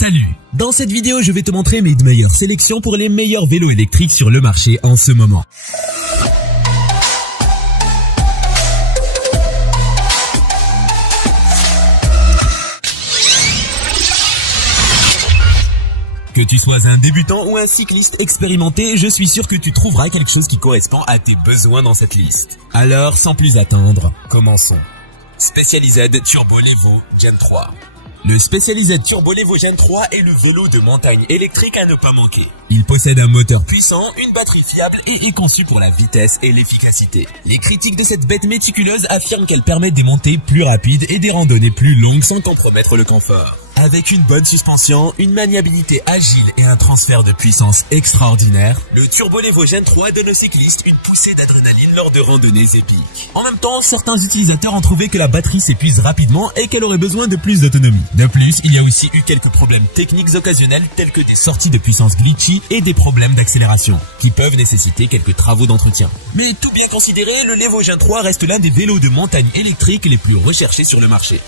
Salut! Dans cette vidéo, je vais te montrer mes meilleures sélections pour les meilleurs vélos électriques sur le marché en ce moment. Que tu sois un débutant ou un cycliste expérimenté, je suis sûr que tu trouveras quelque chose qui correspond à tes besoins dans cette liste. Alors, sans plus attendre, commençons. Specialized Turbo Levo Gen 3. Le Specialized Turbo Levo Gen 3 est le vélo de montagne électrique à ne pas manquer. Il possède un moteur puissant, une batterie fiable et est conçu pour la vitesse et l'efficacité. Les critiques de cette bête méticuleuse affirment qu'elle permet des montées plus rapides et des randonnées plus longues sans compromettre le confort. Avec une bonne suspension, une maniabilité agile et un transfert de puissance extraordinaire, le Turbo Levo Gen 3 donne aux cyclistes une poussée d'adrénaline lors de randonnées épiques. En même temps, certains utilisateurs ont trouvé que la batterie s'épuise rapidement et qu'elle aurait besoin de plus d'autonomie. De plus, il y a aussi eu quelques problèmes techniques occasionnels tels que des sorties de puissance glitchy et des problèmes d'accélération, qui peuvent nécessiter quelques travaux d'entretien. Mais tout bien considéré, le Levo Gen 3 reste l'un des vélos de montagne électriques les plus recherchés sur le marché.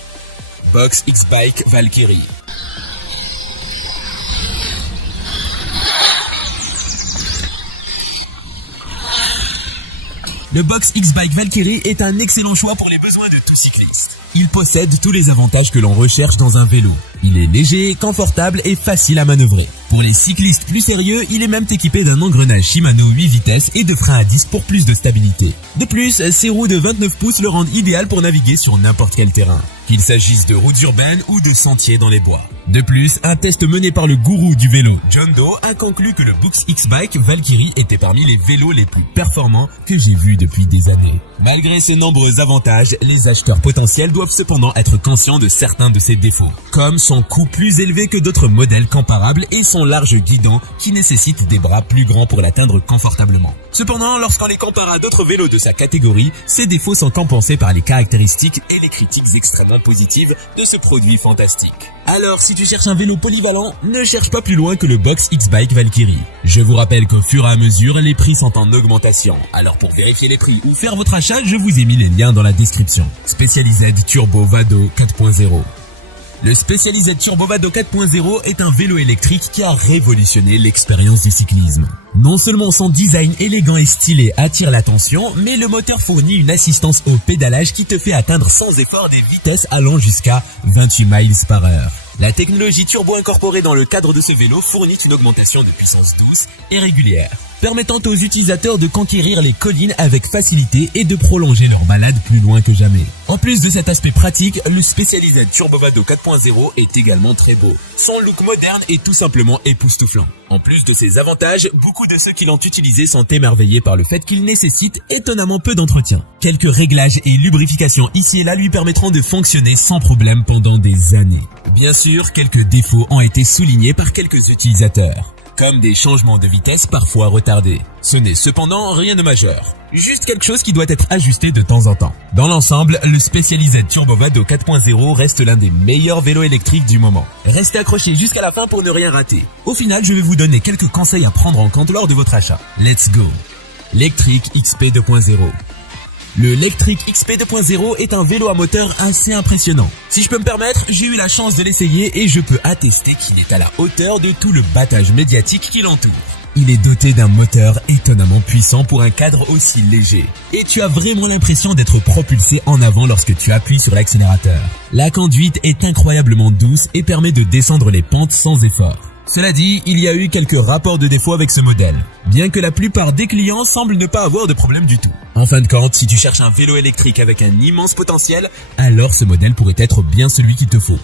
Box X-Bike Valkyrie. Le Box X-Bike Valkyrie est un excellent choix pour les besoins de tout cycliste. Il possède tous les avantages que l'on recherche dans un vélo. Il est léger, confortable et facile à manœuvrer. Pour les cyclistes plus sérieux, il est même équipé d'un engrenage Shimano 8 vitesses et de freins à disque pour plus de stabilité. De plus, ses roues de 29 pouces le rendent idéal pour naviguer sur n'importe quel terrain, qu'il s'agisse de routes urbaines ou de sentiers dans les bois. De plus, un test mené par le gourou du vélo, John Doe, a conclu que le Box X-Bike Valkyrie était parmi les vélos les plus performants que j'ai vus depuis des années. Malgré ses nombreux avantages, les acheteurs potentiels doivent cependant être conscients de certains de ses défauts, comme son coût plus élevé que d'autres modèles comparables et son large guidon qui nécessite des bras plus grands pour l'atteindre confortablement. Cependant, lorsqu'on les compare à d'autres vélos de sa catégorie, ces défauts sont compensés par les caractéristiques et les critiques extrêmement positives de ce produit fantastique. Alors, si tu cherches un vélo polyvalent, ne cherche pas plus loin que le Box X-Bike Valkyrie. Je vous rappelle qu'au fur et à mesure, les prix sont en augmentation. Alors pour vérifier les prix ou faire votre achat, je vous ai mis les liens dans la description. Specialized Turbo Vado 4.0. Le Specialized Turbo Vado 4.0 est un vélo électrique qui a révolutionné l'expérience du cyclisme. Non seulement son design élégant et stylé attire l'attention, mais le moteur fournit une assistance au pédalage qui te fait atteindre sans effort des vitesses allant jusqu'à 28 miles par heure. La technologie turbo incorporée dans le cadre de ce vélo fournit une augmentation de puissance douce et régulière, permettant aux utilisateurs de conquérir les collines avec facilité et de prolonger leur balade plus loin que jamais. En plus de cet aspect pratique, le Specialized Turbo Vado 4.0 est également très beau. Son look moderne est tout simplement époustouflant. En plus de ses avantages, beaucoup de ceux qui l'ont utilisé sont émerveillés par le fait qu'il nécessite étonnamment peu d'entretien. Quelques réglages et lubrifications ici et là lui permettront de fonctionner sans problème pendant des années. Bien sûr, quelques défauts ont été soulignés par quelques utilisateurs, comme des changements de vitesse parfois retardés. Ce n'est cependant rien de majeur, juste quelque chose qui doit être ajusté de temps en temps. Dans l'ensemble, le Specialized Turbo Vado 4.0 reste l'un des meilleurs vélos électriques du moment. Restez accrochés jusqu'à la fin pour ne rien rater. Au final, je vais vous donner quelques conseils à prendre en compte lors de votre achat. Let's go! Lectric XP 2.0. Le Lectric XP 2.0 est un vélo à moteur assez impressionnant. Si je peux me permettre, j'ai eu la chance de l'essayer et je peux attester qu'il est à la hauteur de tout le battage médiatique qui l'entoure. Il est doté d'un moteur étonnamment puissant pour un cadre aussi léger. Et tu as vraiment l'impression d'être propulsé en avant lorsque tu appuies sur l'accélérateur. La conduite est incroyablement douce et permet de descendre les pentes sans effort. Cela dit, il y a eu quelques rapports de défaut avec ce modèle, bien que la plupart des clients semblent ne pas avoir de problème du tout. En fin de compte, si tu cherches un vélo électrique avec un immense potentiel, alors ce modèle pourrait être bien celui qu'il te faut.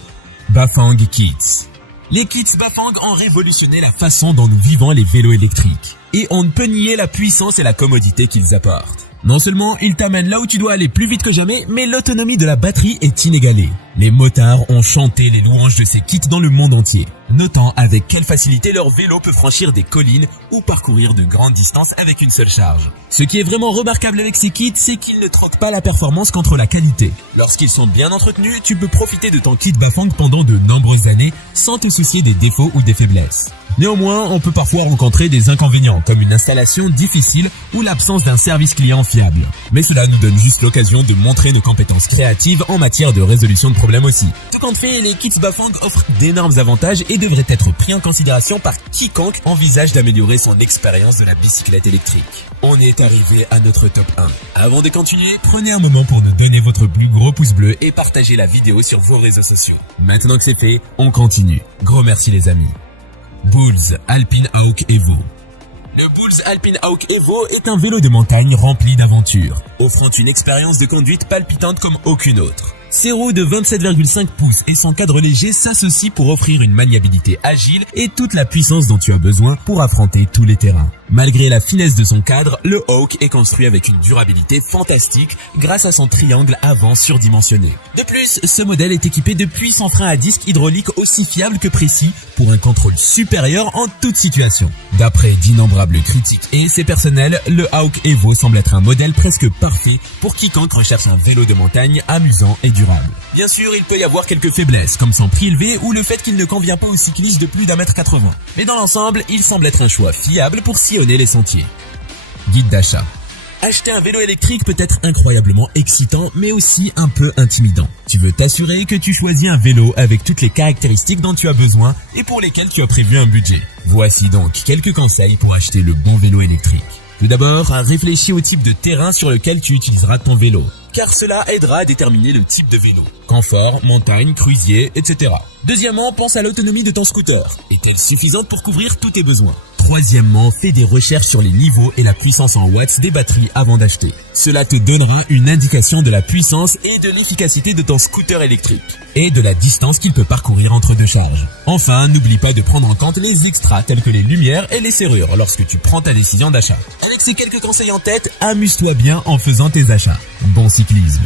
Bafang Kits. Les kits Bafang ont révolutionné la façon dont nous vivons les vélos électriques. Et on ne peut nier la puissance et la commodité qu'ils apportent. Non seulement ils t'amènent là où tu dois aller plus vite que jamais, mais l'autonomie de la batterie est inégalée. Les motards ont chanté les louanges de ces kits dans le monde entier, notant avec quelle facilité leur vélo peut franchir des collines ou parcourir de grandes distances avec une seule charge. Ce qui est vraiment remarquable avec ces kits, c'est qu'ils ne troquent pas la performance contre la qualité. Lorsqu'ils sont bien entretenus, tu peux profiter de ton kit Bafang pendant de nombreuses années sans te soucier des défauts ou des faiblesses. Néanmoins, on peut parfois rencontrer des inconvénients, comme une installation difficile ou l'absence d'un service client fiable. Mais cela nous donne juste l'occasion de montrer nos compétences créatives en matière de résolution de problèmes aussi. Tout compte fait, les kits Bafang offrent d'énormes avantages et devraient être pris en considération par quiconque envisage d'améliorer son expérience de la bicyclette électrique. On est arrivé à notre top 1. Avant de continuer, prenez un moment pour nous donner votre plus gros pouce bleu et partagez la vidéo sur vos réseaux sociaux. Maintenant que c'est fait, on continue. Gros merci les amis. Bulls Alpine Hawk Evo. Le Bulls Alpine Hawk Evo est un vélo de montagne rempli d'aventures, offrant une expérience de conduite palpitante comme aucune autre. Ses roues de 27,5 pouces et son cadre léger s'associent pour offrir une maniabilité agile et toute la puissance dont tu as besoin pour affronter tous les terrains. Malgré la finesse de son cadre, le Hawk est construit avec une durabilité fantastique grâce à son triangle avant surdimensionné. De plus, ce modèle est équipé de puissants freins à disque hydrauliques aussi fiables que précis pour un contrôle supérieur en toute situation. D'après d'innombrables critiques et essais personnels, le Hawk Evo semble être un modèle presque parfait pour quiconque recherche un vélo de montagne amusant et durable. Bien sûr, il peut y avoir quelques faiblesses, comme son prix élevé ou le fait qu'il ne convient pas aux cyclistes de plus d'1m80. Mais dans l'ensemble, il semble être un choix fiable pour sillonner les sentiers. Guide d'achat. Acheter un vélo électrique peut être incroyablement excitant, mais aussi un peu intimidant. Tu veux t'assurer que tu choisis un vélo avec toutes les caractéristiques dont tu as besoin et pour lesquelles tu as prévu un budget. Voici donc quelques conseils pour acheter le bon vélo électrique. Tout d'abord, réfléchis au type de terrain sur lequel tu utiliseras ton vélo, car cela aidera à déterminer le type de vélo. Confort, montagne, cruisier, etc. Deuxièmement, pense à l'autonomie de ton scooter. Est-elle suffisante pour couvrir tous tes besoins? Troisièmement, fais des recherches sur les niveaux et la puissance en watts des batteries avant d'acheter. Cela te donnera une indication de la puissance et de l'efficacité de ton scooter électrique, et de la distance qu'il peut parcourir entre deux charges. Enfin, n'oublie pas de prendre en compte les extras tels que les lumières et les serrures lorsque tu prends ta décision d'achat. Avec ces quelques conseils en tête, amuse-toi bien en faisant tes achats. Bon cyclisme!